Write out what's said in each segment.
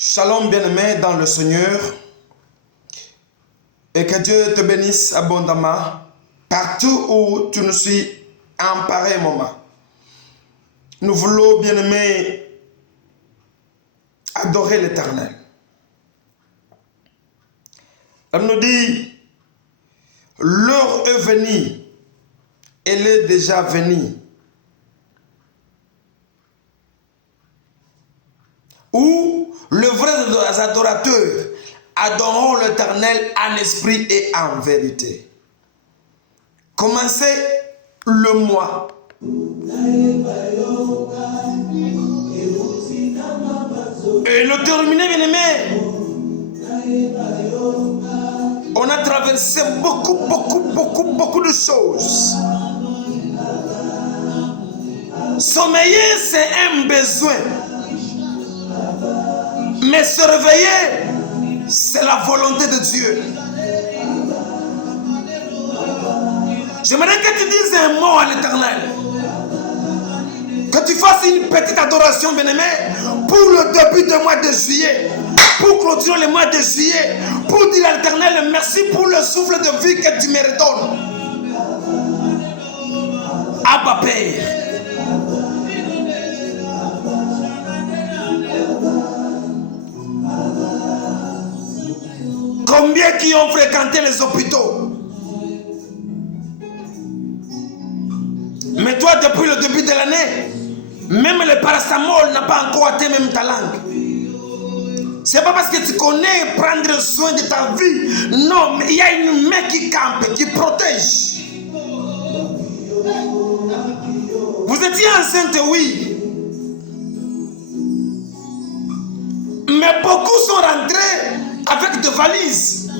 Shalom bien-aimé dans le Seigneur et que Dieu te bénisse abondamment partout où tu nous suis en pareil moment. Nous voulons bien-aimé adorer l'Éternel. Elle nous dit, l'heure est venue, elle est déjà venue, où le vrai adorateur adoreront l'Éternel en esprit et en vérité. Commencez le mois. Et le terminer, bien aimé. On a traversé beaucoup de choses. Sommeiller, c'est un besoin. Mais se réveiller, c'est la volonté de Dieu. J'aimerais que tu dises un mot à l'Éternel. Que tu fasses une petite adoration, bien-aimé, pour le début du mois de juillet. Pour clôturer le mois de juillet. Pour dire à l'Éternel merci pour le souffle de vie que tu me redonnes. Abba Père. Combien qui ont fréquenté les hôpitaux? Mais toi, depuis le début de l'année, même le paracétamol n'a pas encore atteint même ta langue. C'est pas parce que tu connais prendre soin de ta vie. Non, mais il y a une main qui campe, qui protège. Vous étiez enceinte, oui. Mais beaucoup sont rentrés avec des valises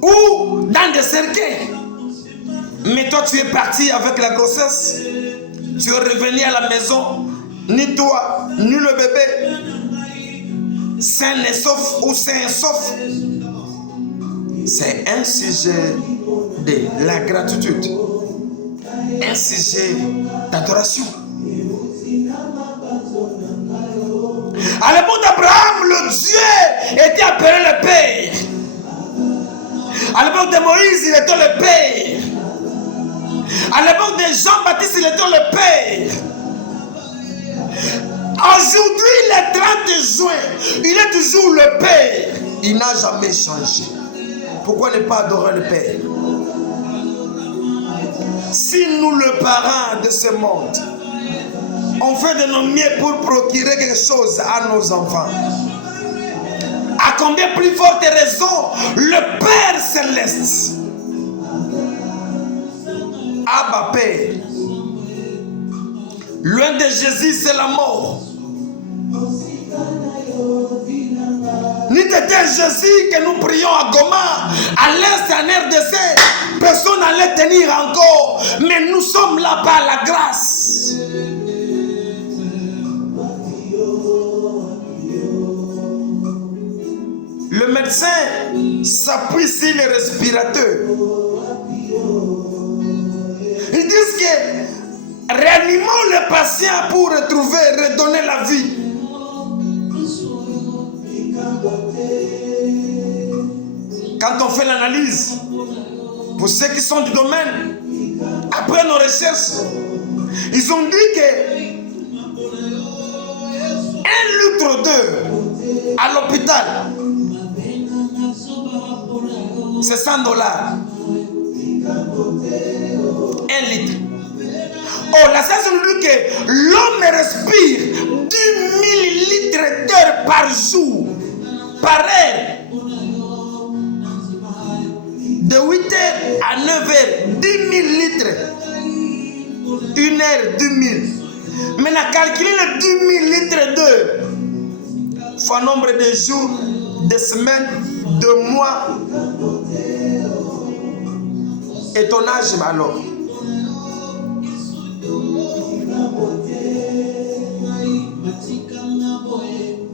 ou dans des cercueils. Mais toi, tu es parti avec la grossesse. Tu es revenu à la maison. Ni toi, ni le bébé, sain et sauf ou sain et sauf. C'est un sujet de la gratitude. Un sujet d'adoration. À l'époque d'Abraham, le Dieu était appelé le Père. À l'époque de Moïse, il était le Père. À l'époque de Jean-Baptiste, il était le Père. Aujourd'hui, le 30 juin, il est toujours le Père. Il n'a jamais changé. Pourquoi ne pas adorer le Père? Si nous, le parent de ce monde, on fait de nos mieux pour procurer quelque chose à nos enfants, à combien plus forte raison le Père Céleste, Abba Père, loin de Jésus c'est la mort. Ni de Jésus que nous prions à Goma, à l'Est, en RDC, personne n'allait tenir encore, mais nous sommes là par la grâce. Le médecin s'appuie sur les respirateurs. Ils disent que réanimons le patient pour redonner la vie. Quand on fait l'analyse, pour ceux qui sont du domaine, après nos recherches, ils ont dit que 1 litre d'eau à l'hôpital, c'est $100. 1 litre. Oh, la science nous dit que l'homme respire 10 000 litres d'air par jour, par heure. De 8h à 9h, 10 000 litres. 1 heure, 10 000. Maintenant, calculez le 10 000 litres d'eau fois nombre de jours, de semaines, de mois. Et ton âge alors.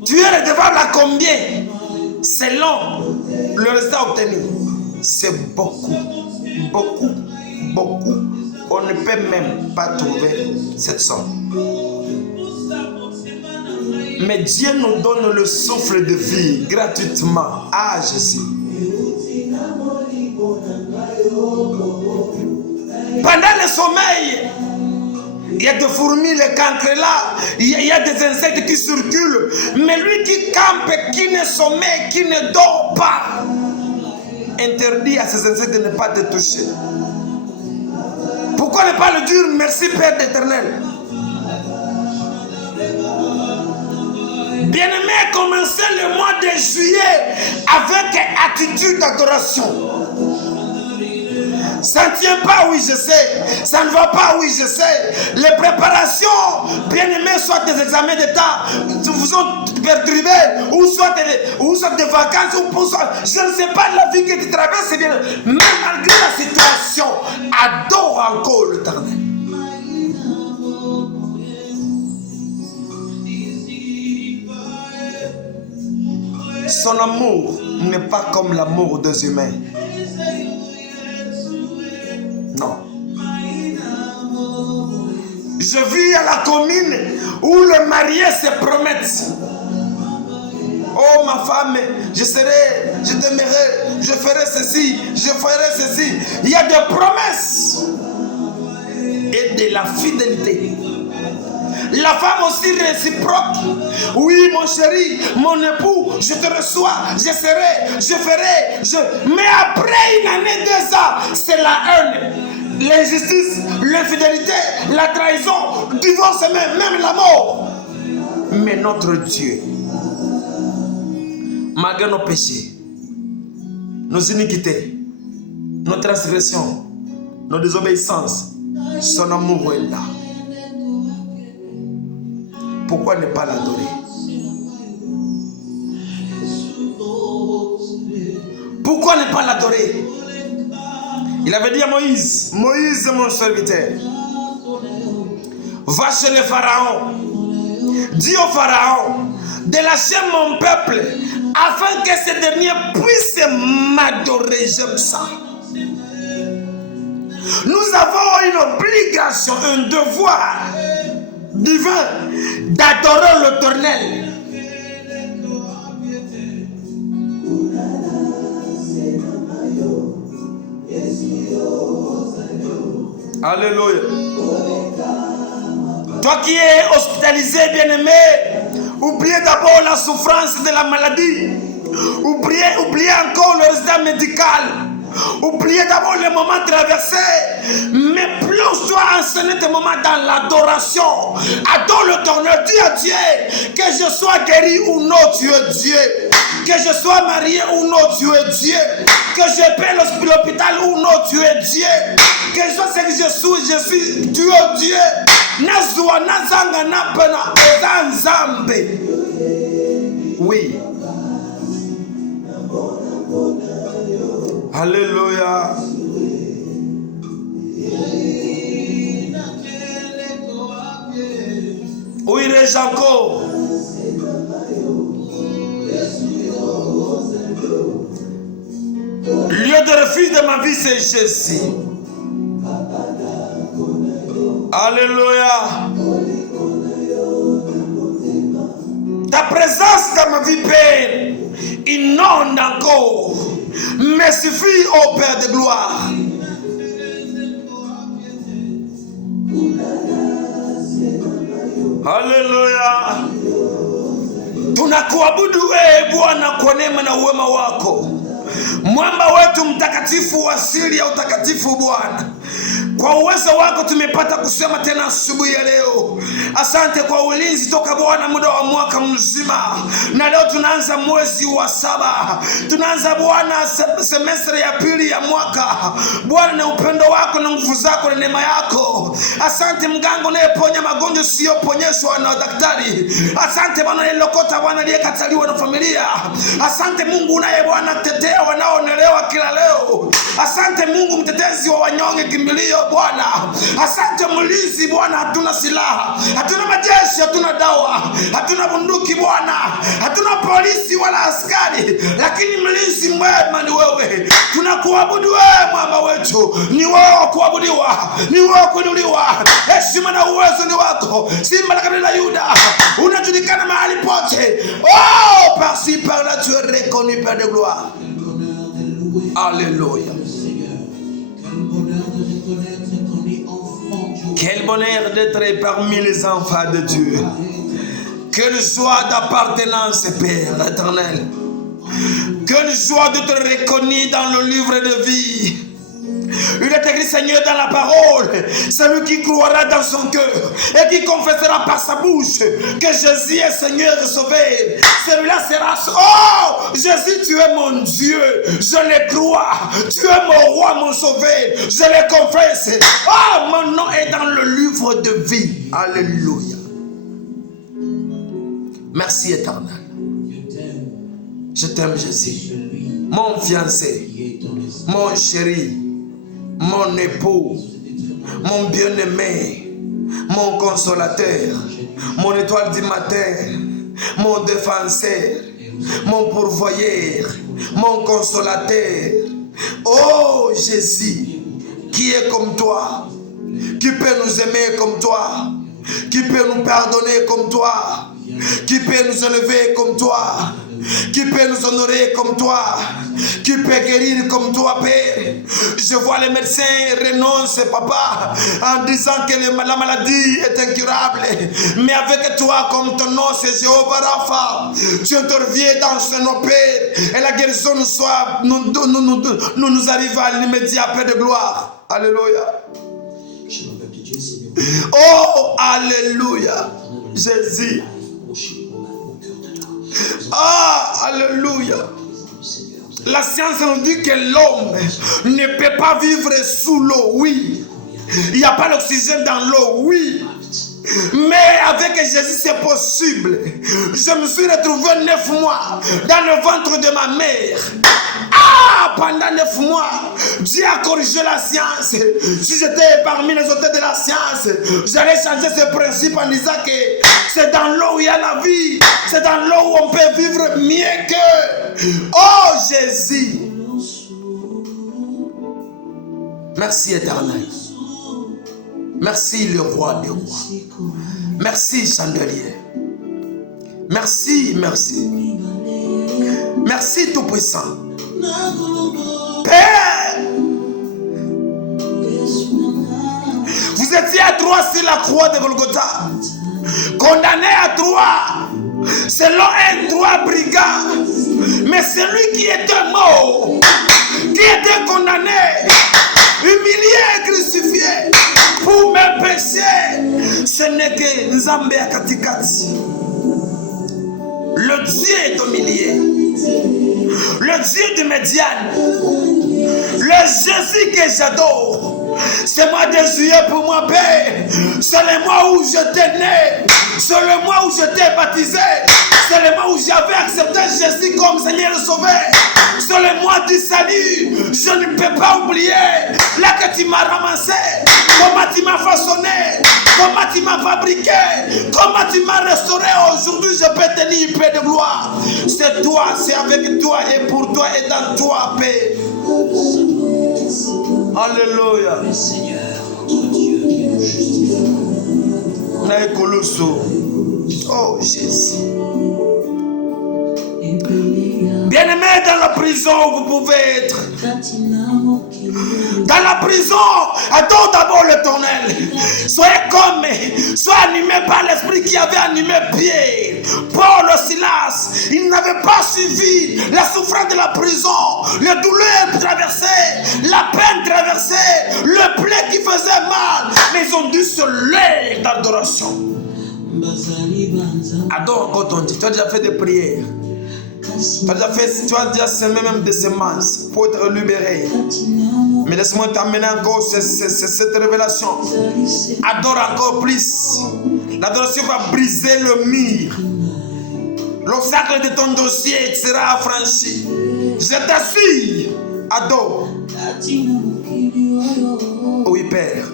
Tu es redevable à combien? Selon le résultat obtenu. C'est beaucoup. On ne peut même pas trouver cette somme. Mais Dieu nous donne le souffle de vie gratuitement. Ah, Jésus. Pendant le sommeil, il y a des fourmis, les cancres là, il y a des insectes qui circulent. Mais lui qui campe, qui ne sommeille, qui ne dort pas, interdit à ces insectes de ne pas te toucher. Pourquoi ne pas le dire merci Père d'Éternel? Bien-aimé, commencez le mois de juillet avec attitude d'adoration. Ça ne tient pas, oui je sais. Ça ne va pas, oui je sais. Les préparations, bien-aimés, soit des examens d'État, vous ont perturbé, ou soit des vacances, ou soit, je ne sais pas la vie que tu traverses, bien. Mais malgré la situation, adore encore l'Éternel. Son amour n'est pas comme l'amour des humains. Non. Je vis à la commune où le marié se promet. Oh ma femme, je t'aimerai, je ferai ceci, je ferai ceci. Il y a des promesses et de la fidélité. La femme aussi réciproque. Oui, mon chéri, mon époux, je te reçois, je serai, je ferai, mais après une année, 2 ans, c'est la haine, l'injustice, l'infidélité, la trahison, le divorce, même la mort. Mais notre Dieu, malgré nos péchés, nos iniquités, nos transgressions, nos désobéissances, son amour est là. Pourquoi ne pas l'adorer? Pourquoi ne pas l'adorer? Il avait dit à Moïse, Moïse mon serviteur, va chez le Pharaon, dis au Pharaon de lâcher mon peuple afin que ce dernier puisse m'adorer. J'aime ça. Nous avons une obligation, un devoir divin d'adorer l'Éternel. Alléluia. Toi qui es hospitalisé, bien-aimé, oubliez d'abord la souffrance de la maladie. Oubliez encore le résultat médical. Oubliez d'abord les moments traversés, mais plonge-toi en ce moment dans l'adoration. Adore l'Éternel, dis à Dieu que je sois guéri ou non, tu es Dieu. Que je sois marié ou non, tu es Dieu. Que je paie l'hôpital ou non, tu es Dieu. Que je sois ce que je suis, tu es Dieu. Nazwa, nazanga, napena, ezanzambe. Oui. Alléluia. Où irai-je encore? Lieu de refuge de ma vie, c'est Jésus. Alléluia. Ta présence dans ma vie, Père, inonde encore. Me suffit, ô Père de gloire. Haleluya. Tunakuabudu Bwana kwa neema na uwema wako. Mwamba wetu mtakatifu wa asili ya utakatifu Bwana. Kwa uwezo wako tumepata kusema tena asubuhi ya leo. Asante kwa ulinzi toka Bwana muda wa mwaka mzima. Na leo tunaanza mwezi wa 7. Tunaanza Bwana semestre ya pili ya mwaka. Bwana na upendo wako na nguvu zako na neema yako. Asante mganga unayeponya magonjwa siyoponyeshwa na daktari. Asante Bwana aliyelokota Bwana aliyekataliwa na familia. Asante Mungu unaye Bwana tetea wanaoonelewa kila leo. Asante Mungu mtetezi wa wanyonge kimbilio Bwana. Asante mlinzi Bwana, hatuna silaha, hatuna majeshi, hatuna dawa, hatuna bunduki Bwana, hatuna polisi wala askari, lakini mlinzi mwema ni wewe. Tunakuabudu wewe mwamba wetu, ni wewe wa kuabudiwa, ni wewe kuinuliwa. Heshima na uwezo ni wako, Simba la kabila la Yuda, unajulikana mahali pote. côté. Oh, par-ci, par-là, tu es reconnu, Père de gloire. Alléluia. Quel bonheur d'être parmi les enfants de Dieu. Quelle joie d'appartenance, Père éternel. Quelle joie de te reconnaître dans le livre de vie. Il est écrit, Seigneur, dans la parole, celui qui croira dans son cœur et qui confessera par sa bouche que Jésus est Seigneur et Sauveur, celui-là sera... Oh, Jésus, tu es mon Dieu, je le crois. Tu es mon roi, mon Sauveur, je le confesse. Oh, mon nom est dans le livre de vie. Alléluia. Merci éternel. Je t'aime, Jésus, mon fiancé, mon chéri, mon époux, mon bien-aimé, mon consolateur, mon étoile du matin, mon défenseur, mon pourvoyeur, mon consolateur. Oh Jésus, qui est comme toi, qui peut nous aimer comme toi, qui peut nous pardonner comme toi, qui peut nous élever comme toi, qui peut nous honorer comme toi, qui peut guérir comme toi, Père. Je vois les médecins renoncer, Papa, en disant que la maladie est incurable. Mais avec toi, comme ton nom, c'est Jéhovah Rapha, tu interviens dans ce nom, Père, et la guérison nous arrive à l'immédiat, Père de gloire. Alléluia. Oh, Alléluia. Jésus. Ah, Alléluia. La science nous dit que l'homme ne peut pas vivre sous l'eau, oui. Il n'y a pas l'oxygène dans l'eau, oui. Mais avec Jésus, c'est possible. Je me suis retrouvé 9 mois dans le ventre de ma mère. Ah, pendant 9 mois, Dieu a corrigé la science. Si j'étais parmi les auteurs de la science, j'allais changer ce principe en disant que c'est dans l'eau où il y a la vie. C'est dans l'eau où on peut vivre mieux que... Oh Jésus. Merci éternel. Merci le roi des rois. Merci chandelier. Merci, merci. Merci tout puissant. Père, vous étiez à 3 sur la croix de Golgotha, condamné à 3 selon un droit brigand. Mais celui qui était mort, qui était condamné, humilié et crucifié pour mes péchés, ce n'est que Nzambe à Katikati. Le Dieu est au milieu, le Dieu de Médiane, le Jésus que j'adore. C'est moi de juillet pour moi, Père. C'est le mois où j'étais né. C'est le mois où j'étais baptisé. C'est le mois où j'avais accepté Jésus comme Seigneur et Sauveur. C'est le mois du salut. Je ne peux pas oublier là que tu m'as ramassé. Comment tu m'as façonné. Comment tu m'as fabriqué. Comment tu m'as restauré. Aujourd'hui, je peux te dire paix de gloire. C'est toi, c'est avec toi et pour toi et dans toi, paix. Alléluia. Le Seigneur, notre Dieu qui nous justifie. Oh Jésus. Bien-aimé, dans la prison, vous pouvez être. Dans la prison, attends d'abord l'Éternel. Soyez animé par l'esprit qui avait animé Pierre, Paul, Silas. Ils n'avaient pas suivi la souffrance de la prison, les douleurs traversées, la peine traversée, le plaie qui faisait mal. Mais ils ont dû se lever d'adoration. Adore quand on dit. Tu as déjà fait des prières. Tu as déjà semé même des semences pour être libéré. Mais laisse-moi t'amener encore cette révélation. Adore encore plus. L'adoration va briser le mur. L'obstacle de ton dossier sera affranchi. Je t'assure. Adore. Oui, Père.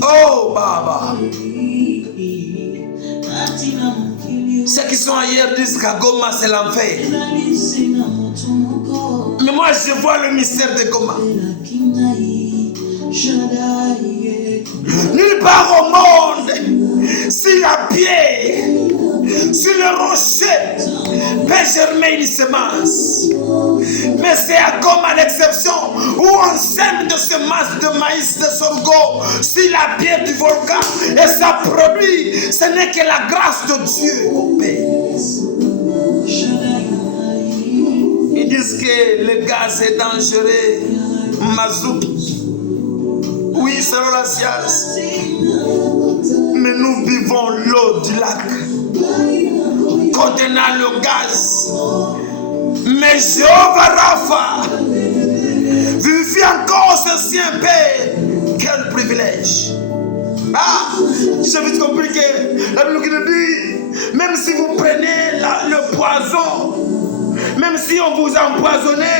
Oh, Baba. Ceux qui sont ailleurs disent qu'à Goma c'est l'enfer. Mais moi je vois le mystère de Goma. Nulle part au monde, si la pierre, si le rocher peut germer une semence. Mais c'est comme à l'exception où on sème de semences de maïs, de sorgho, si la pierre du volcan et ça produit, ce n'est que la grâce de Dieu, mon Père. Ils disent que le gaz est dangereux, mazout. Oui, selon la science. Mais nous buvons l'eau du lac contenant le gaz. Mais Jéhovah Rapha vivifie encore ceci un Père. Quel privilège. Ah, j'ai vite compris que la Bible qui nous dit, même si vous prenez le poison, même si on vous a empoisonné,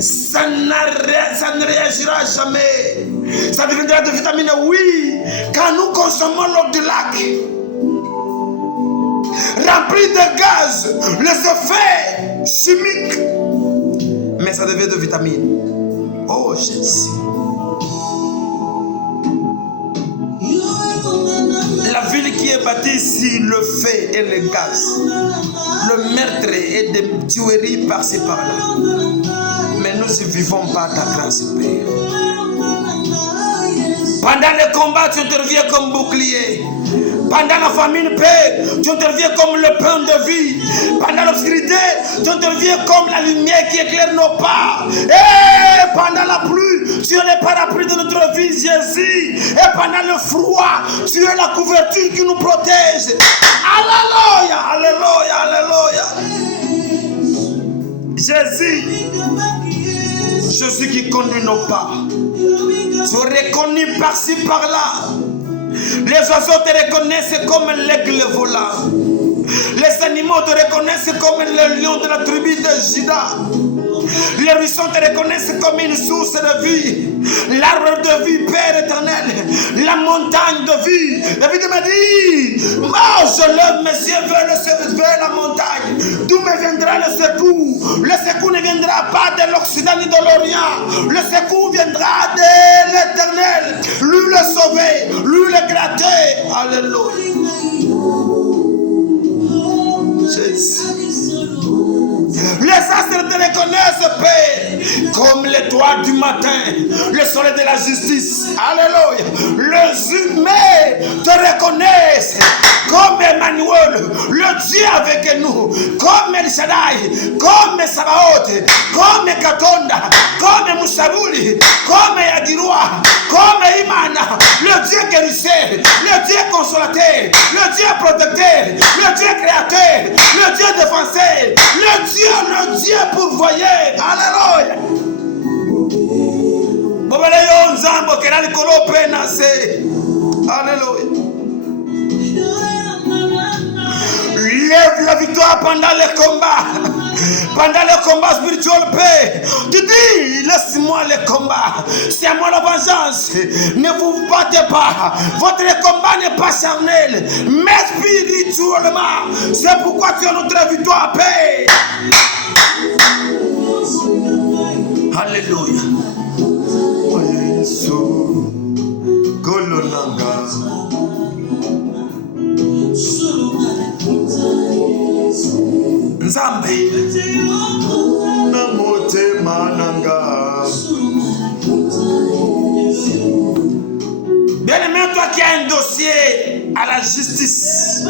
ça ne réagira jamais. Ça deviendra de vitamine, oui, quand nous consommons l'eau du lac, remplie de gaz, les effets chimiques, mais ça devient de vitamine. Oh Jésus. La ville qui est bâtie ici, le feu et le gaz, le meurtre et des tueries par-ci par-là. Mais nous ne vivons pas ta grâce, Père. Pendant les combats, tu interviens comme bouclier. Pendant la famine, Père, tu interviens comme le pain de vie. Pendant l'obscurité, tu interviens comme la lumière qui éclaire nos pas. Et pendant la pluie, tu es le parapluie de notre vie, Jésus. Et pendant le froid, tu es la couverture qui nous protège. Alléluia, alléluia, alléluia. Jésus, Jésus qui conduit nos pas. Tu es reconnu par-ci, par-là. Les oiseaux te reconnaissent comme l'aigle volant. Les animaux te reconnaissent comme le lion de la tribu de Juda. Les ruisseaux te reconnaissent comme une source de vie. L'arbre de vie, Père éternel. La montagne de vie. David m'a dit, oh, je lève mes yeux vers la montagne. D'où me viendra le secours? Le secours ne viendra pas de l'Occident ni de l'Orient. Le secours viendra de l'Éternel. Lui le sauver, lui le gratter. Alléluia. Jésus. Les astres te reconnaissent, Père, comme l'étoile du matin, le soleil de la justice. Alléluia. Les humains te reconnaissent comme Emmanuel, le Dieu avec nous, comme El Shaddai, comme Sabaoth, comme Katonda, comme Moussabouli, comme Yagirua, comme Imana, le Dieu guérisseur, le Dieu consolateur, le Dieu protecteur, le Dieu créateur, le Dieu défenseur, le Dieu pourvoyeur. Alléluia. Bobeleyo nzambo kena likolo pe na se. Alléluia. Lève la victoire pendant les combats. Pendant le combat spirituel, Père, tu dis, laisse-moi le combat. C'est à moi la vengeance. Ne vous battez pas. Votre combat n'est pas charnel, mais spirituellement. C'est pourquoi tu as notre victoire, Père. Alléluia. Nzambe na motema nanga. Bien-aimé, toi qui as un dossier à la justice,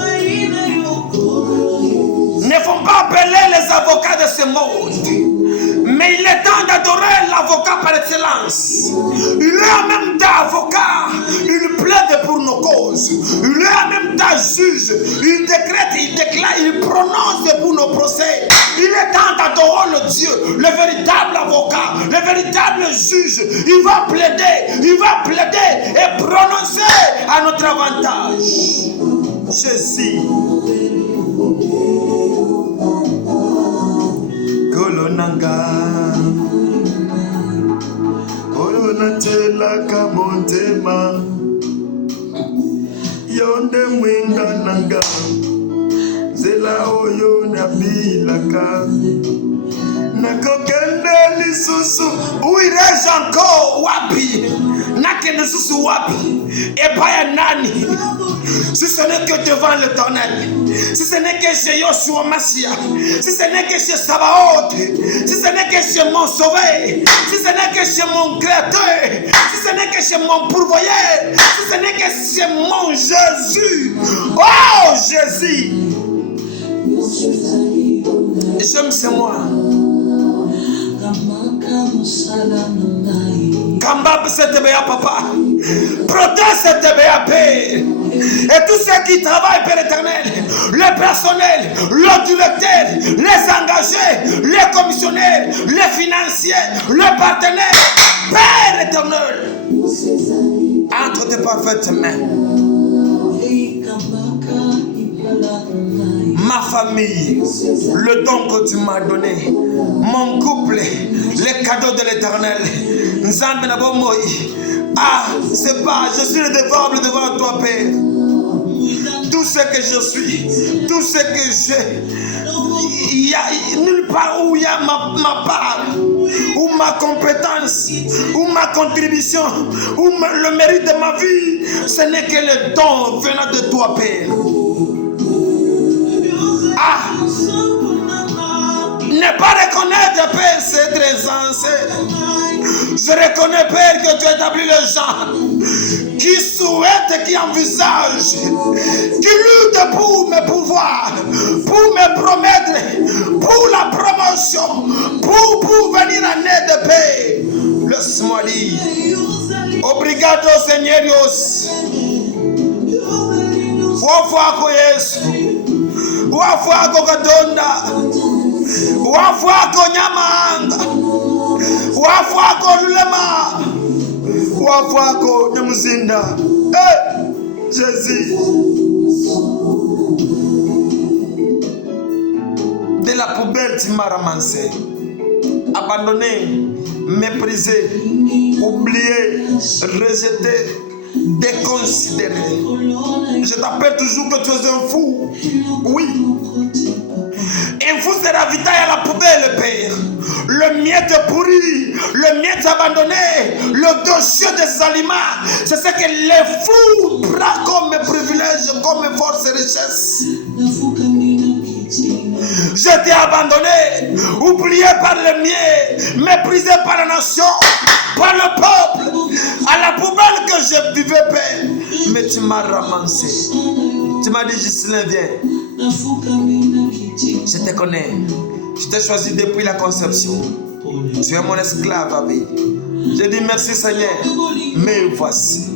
ne faut pas appeler les avocats de ce monde. Mais il est temps d'adorer l'avocat par excellence. Il est en même temps avocat, il plaide pour nos causes. Il est en même temps juge, il décrète, il déclare, il prononce pour nos procès. Il est temps d'adorer le Dieu, le véritable avocat, le véritable juge. Il va plaider et prononcer à notre avantage. Jésus. Kolonanga Kolonatela kamontema Yonde mwinga nanga Zela oyo nabilaka Nakokende lisusu uireje encore wapi nake lisusu wapi epaya nani si ce n'est que devant l'Éternel, si ce n'est que chez Yoshua Mashiach, si ce n'est que chez Sabaoth, si ce n'est que chez mon sauveur, si ce n'est que chez mon créateur, si ce n'est que chez mon pourvoyeur, si ce n'est que chez mon Jésus. Oh Jésus, j'aime c'est moi. Kambab cette béa papa, protège cette béa Père. Et tous ceux qui travaillent Père éternel, le personnel, le directeur, les engagés, les commissionnaires, les financiers, le partenaire, Père éternel, entre tes parfaites mains. Ma famille, le don que tu m'as donné, mon couple, les cadeaux de l'Éternel. Ah, c'est pas, je suis redevable devant toi, Père. Tout ce que je suis, tout ce que j'ai, il y a nulle part où il y a ma part, ou ma compétence, ou ma contribution, ou le mérite de ma vie. Ce n'est que le don venant de toi, Père. Ah, ne pas reconnaître, Père, c'est très insensé. Je reconnais, Père, que tu as établi les gens qui souhaitent, qui envisagent, qui luttent pour mes pouvoirs, pour me promettre, pour la promotion, pour venir en aide, Père. Laisse-moi dire, obrigado, Seigneur Dios. Wafako Yesu, wafako Katonda, wafako Nyamanga, wafako Lulema, wafako Nyamuzinda. Hey, Jésus. De la poubelle, tu m'as ramassé, abandonné, méprisé, oublié, rejeté, déconsidéré. Je t'appelle toujours que tu es un fou. Oui. Un fou c'est ravitaille à la poubelle, Père. Le miette pourri, le miette abandonné, le dossier des aliments. C'est ce que les fous prennent comme privilège, comme force et richesse. Je t'ai abandonné, oublié par les miens, méprisé par la nation, par le peuple, à la poubelle que je vivais, Père. Mais tu m'as ramassé. Tu m'as dit, Gislain, viens. Je te connais. Je t'ai choisi depuis la conception. Tu es mon esclave, Abé. Je dis merci, Seigneur. Mais voici.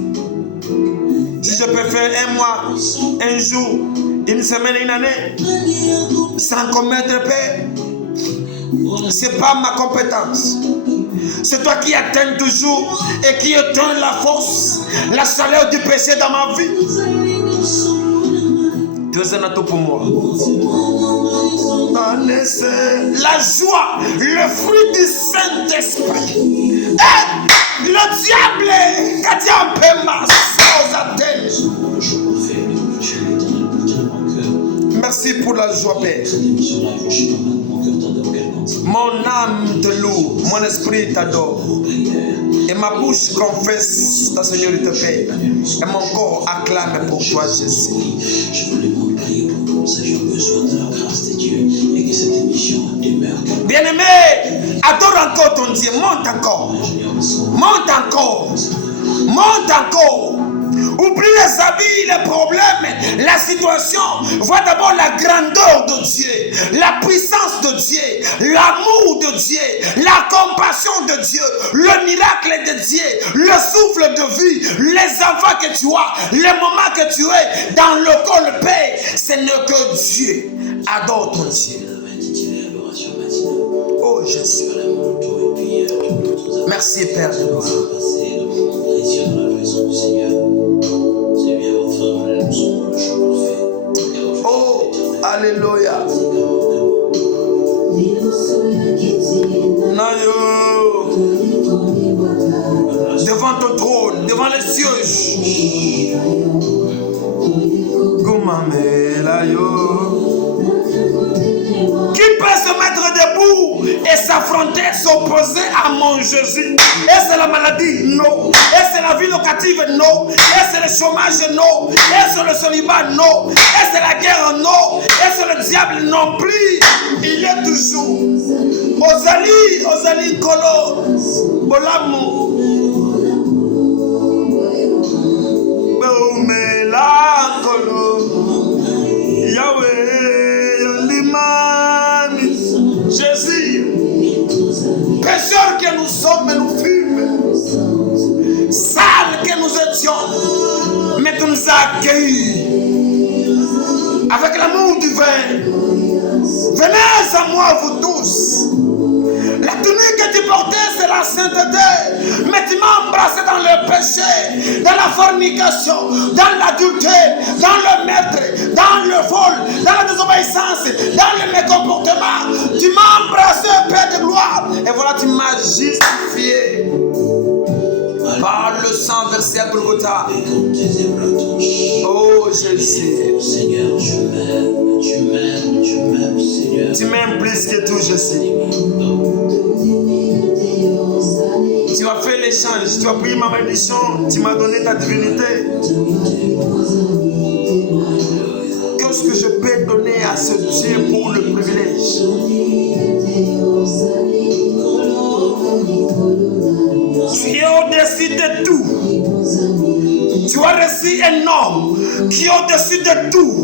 Si je peux faire un mois, un jour, une semaine, une année, sans commettre, Père, c'est pas ma compétence. C'est toi qui atteins toujours et qui éteins la force, la chaleur du péché dans ma vie. Tu es un atout pour moi. La joie, le fruit du Saint-Esprit. Et le diable, quand il y a un peu ma sauce à terre. Merci pour la joie, Père. Mon âme te loue, mon esprit t'adore. Et ma bouche confesse ta Seigneurie, Père. Et mon corps acclame pour toi, Jésus. Je voulais vous prier pour que nous sachions besoin de la grâce de Dieu et que cette émission demeure. Bien-aimé, adore encore ton Dieu. Monte encore. Monte encore. Monte encore. Oublie les habits, les problèmes, la situation. Vois d'abord la grandeur de Dieu, la puissance de Dieu, l'amour de Dieu, la compassion de Dieu, le miracle de Dieu, le souffle de vie, les enfants que tu as, les moments que tu es dans le corps, le Père. Ce n'est que Dieu. Adore ton Dieu. Oh Jésus. Merci Père de gloire. Oh, alléluia. Devant ton trône, devant les cieux. Qui peut se mettre debout et et s'affronter, s'opposer à mon Jésus. Est-ce la maladie? Non. Est-ce la vie locative? Non. Est-ce le chômage? Non. Est-ce le célibat? Non. Est-ce la guerre? Non. Est-ce le diable? Non plus. Il est toujours. Ozali Kolo, Bolamu. Baumela Kolo, Yahweh, Yondimani. Jésus, pécheurs que nous sommes, nous fûmes, sales que nous étions, mais tu nous as accueillis avec l'amour du vin. Venez à moi, vous tous. La tunique que tu portais, c'est la sainteté. Mais tu m'as embrassé dans le péché, dans la fornication, dans l'adultère, dans le meurtre, dans le vol, dans la désobéissance, dans le mécomportement. Tu m'as embrassé, Père de gloire. Et voilà, tu m'as justifié par le sang versé à Golgotha. Oh Jésus. Seigneur, tu m'aimes, Seigneur. Tu m'aimes plus que tout, Jésus. Tu as fait l'échange, tu as pris ma malédiction, tu m'as donné ta divinité. Qu'est-ce que je peux donner à ce Dieu pour le privilège? Tu es au-dessus de tout. Tu as reçu un nom qui est au-dessus de tout.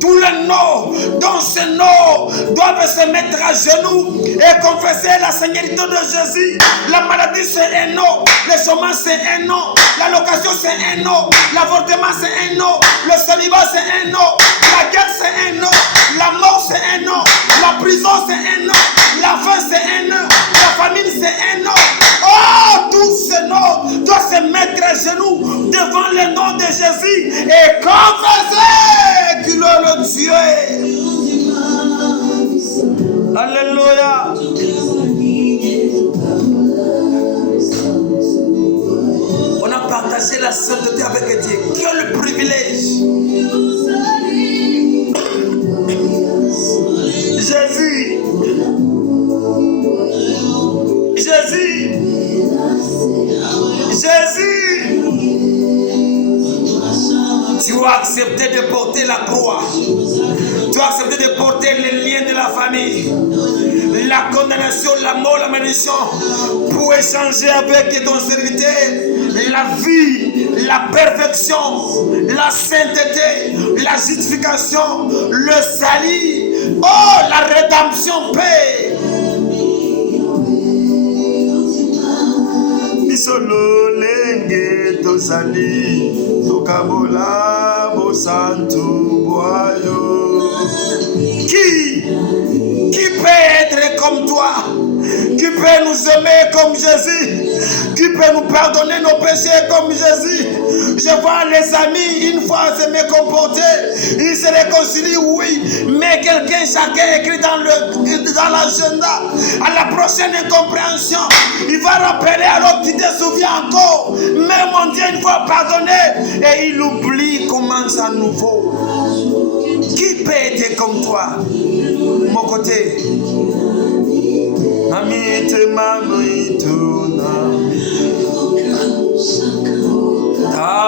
Tous les noms, dans ce nom, doivent se mettre à genoux et confesser la seigneurie de Jésus. La maladie, c'est un nom. Le chômage, c'est un nom. La location, c'est un nom. L'avortement, c'est un nom. Le célibat, c'est un nom. La guerre, c'est un nom. La mort, c'est un nom. La prison, c'est un nom. La faim, c'est un nom. La famine, c'est un nom. Oh, tous ces noms doivent se mettre à genoux devant le nom de Jésus et confesser qu'il est le Dieu. Alléluia. On a partagé la sainteté avec Dieu. Quel le privilège. Jésus. Jésus. Jésus. Tu as accepté de porter la croix. Tu as accepté de porter les liens de la famille. La condamnation, la mort, la malédiction. Pour échanger avec ton serviteur la vie, la perfection, la sainteté, la justification, le salut. Oh, la rédemption, paix. Solo lenge to sali tokabola bo santu boyo. Qui peut être comme toi? Qui peut nous aimer comme Jésus? Qui peut nous pardonner nos péchés comme Jésus? Je vois les amis, une fois se me comporter, ils se réconcilient, oui, mais quelqu'un, chacun écrit dans l'agenda, à la prochaine incompréhension, il va rappeler alors qu'il te souvient encore, mais mon Dieu, une fois pardonné, et il oublie, commence à nouveau. Qui peut être comme toi? Mon côté. Mamite mamitouna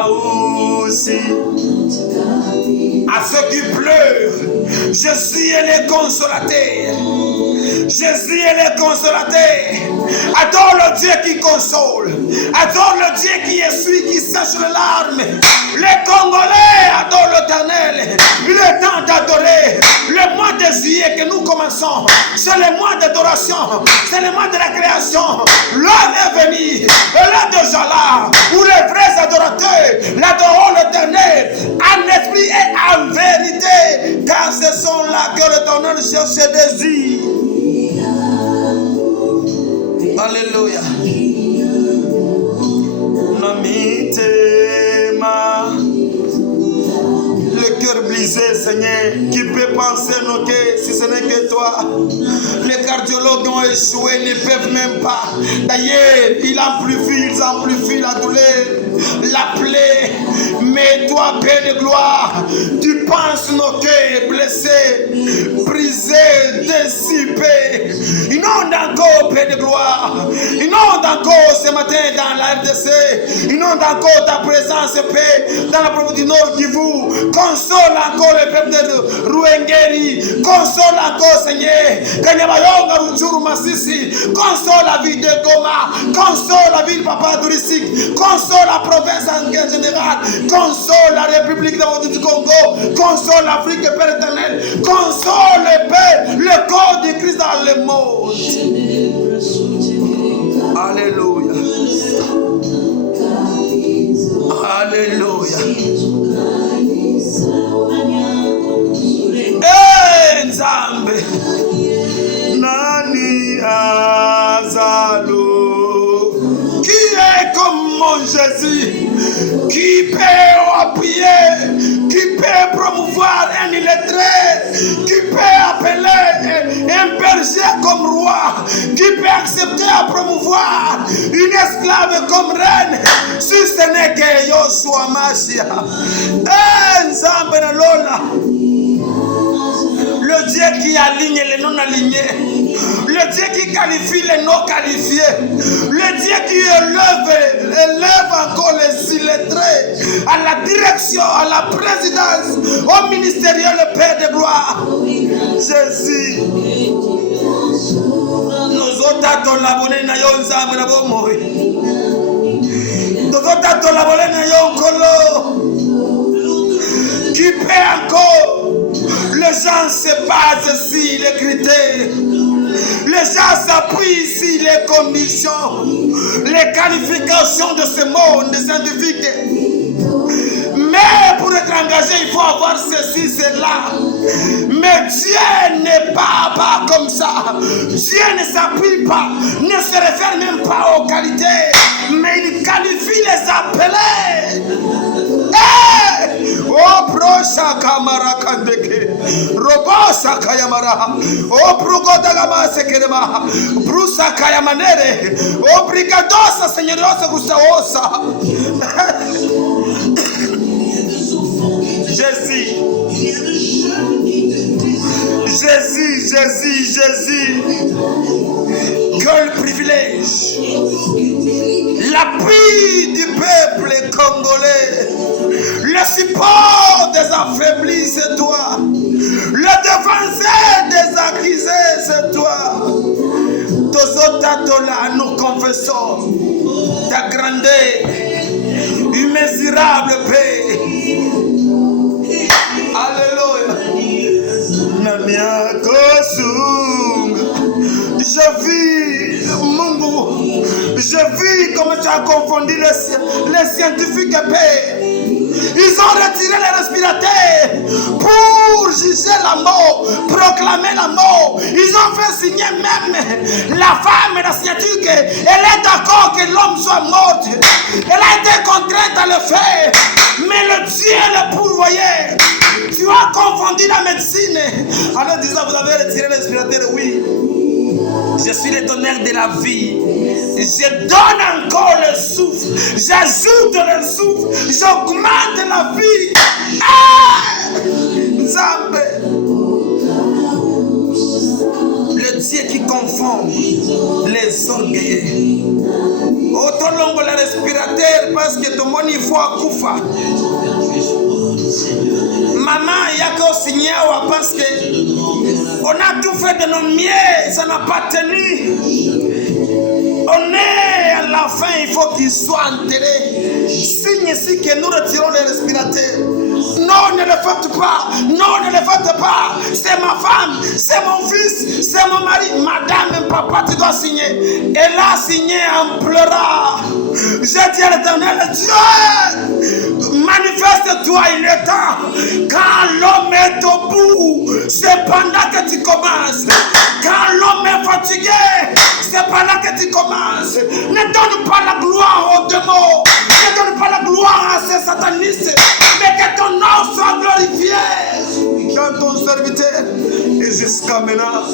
aussi. À ceux qui pleurent, Jésus est le consolateur. Jésus est le consolateur. Adore le Dieu qui console. Adore le Dieu qui essuie, qui sèche les larmes. Les Congolais adorent l'Éternel. Il est temps d'adorer. Le mois de juillet que nous commençons, c'est le mois d'adoration. C'est le mois de la création. L'heure est venue. Et l'heure déjà là, où les vrais adorateurs l'adoreront l'Éternel en esprit et en vérité. Car ce sont là que l'Éternel cherche ses désirs. Alléluia. Namitema. Le cœur brisé, Seigneur, qui peut penser nos cœurs si ce n'est que toi. Les cardiologues ont échoué, ne peuvent même pas. D'ailleurs, ils amplifient la douleur, la plaie. Mais toi, Père de gloire, tu peux pense nos cœurs blessés, brisés, dissipés. Inonde encore, Père de gloire. Inonde encore ce matin dans la RDC. Inonde encore ta présence, Père, dans la province du Nord Kivu. Console encore le peuple de Ruengeri. Console encore, Seigneur, Kanyabayonga, Rutshuru, Masisi. Console la ville de Goma. Console la ville, Papa Touristique. Console la province en général. Console la République du Congo. Console l'Afrique, Père éternel. Console, Père, le corps de Christ dans le monde. Alléluia. Alléluia. Eh, Nzambe. Nani azalo. Qui est comme mon Jésus? Qui peut appuyer? Qui peut promouvoir un illettré? Qui peut appeler un berger comme roi? Qui peut accepter à promouvoir une esclave comme reine? Si ce n'est que Yoshua Mashia. Nzambe na Lola. Le Dieu qui aligne les non alignés. Le Dieu qui qualifie les non qualifiés. Le Dieu qui élève encore les illettrés à la direction, à la présidence, au ministériel, le Père de gloire. Jésus. Nous autres l'abonné na yo nzambe na bomoi. Nous autres l'abonné na yo nkolo. Qui peut encore? Les gens se basent sur les critères. Les gens s'appuient sur les conditions, les qualifications de ce monde scientifique. Mais pour être engagé, il faut avoir ceci, cela. Mais Dieu n'est pas comme ça. Dieu ne s'appuie pas, ne se réfère même pas aux qualités, mais il qualifie les appelés. Oh, procha kamara kandeke, robosa kayamara, oh, progoda gama sekerema, brusa kayamanere, oh, brigadosa señorosa gustaosa. Jésus, Jésus, Jésus, Jésus. Quel privilège! L'appui du peuple congolais, le support des affaiblis, c'est toi. Le défenseur des accusés, c'est toi. Tozotatolà, nous confessons ta grandeur, immesurable paix. Alléluia. Namia Kosunga. Je vis, Mungu. Je vis comme tu as confondu les scientifiques paix. Ils ont retiré les respirateurs pour juger la mort, proclamer la mort. Ils ont fait signer même la femme, la scientifique. Elle est d'accord que l'homme soit mort. Elle a été contrainte à le faire. Mais le Dieu le pourvoyait. Tu as confondu la médecine. Alors disant, vous avez retiré les respirateurs, oui. Je suis le donneur de la vie. Je donne encore le souffle. J'ajoute le souffle. J'augmente la vie. Nzambe. Le Dieu qui confond les orgueilleux. Otolongo le respirateur parce que ton monde il faut akufa. Maman yako signawa parce que on a tout fait de nos mieux, ça n'a pas tenu. On est à la fin, il faut qu'il soit enterré. Signe ici que nous retirons les respirateurs. Non, ne le faites pas. Non, ne le faites pas. C'est ma femme, c'est mon fils, c'est mon mari. Madame, papa, tu dois signer. Elle a signé en pleurant. Je dis à l'Éternel, Dieu, manifeste-toi, il est temps. Quand l'homme est au bout, c'est pendant que tu commences. Quand l'homme est fatigué, c'est pendant que tu commences. Ne donne pas la gloire aux démons. Ne donne pas la gloire à ces satanistes. Mais que ton nom soit glorifié dans ton serviteur. Et jusqu'à maintenant,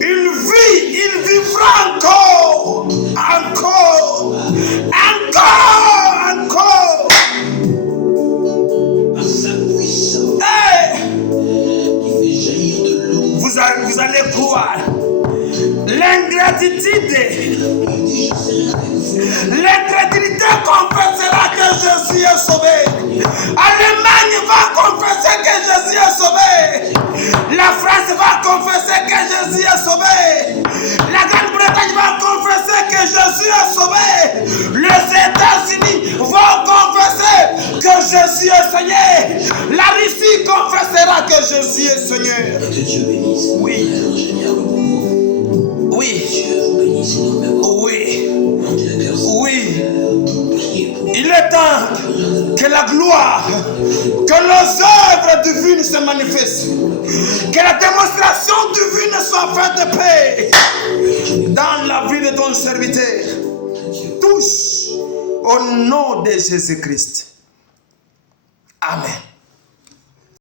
il vivra encore. multitude, l'incrédulité confessera que Jésus est sauvé. L'Allemagne va confesser que Jésus est sauvé. La France va confesser que Jésus est sauvé. La Grande-Bretagne va confesser que Jésus est sauvé. Les États-Unis vont confesser que Jésus est Seigneur. La Russie confessera que Jésus est Seigneur. Que Dieu bénisse. Oui. Ingénieur Lobo. Oui. Dieu vous bénisse énormément. Oui. Ventilateur. Oui. Priez pour Il est temps que la gloire, que les œuvres divines se manifestent, que la démonstration divine soit faite de paix dans la vie de ton serviteur. Touche au nom de Jésus-Christ. Amen.